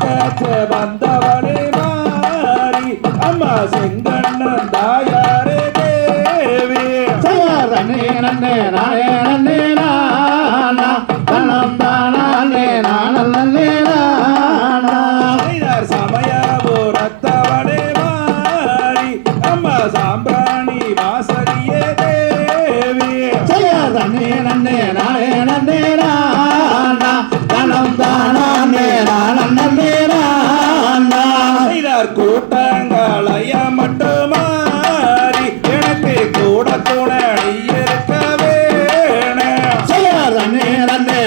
பேச்சு வந்தவளே மாறி அம்மா செங்கண்ணன் தாயாரே தேவி மேலன்னே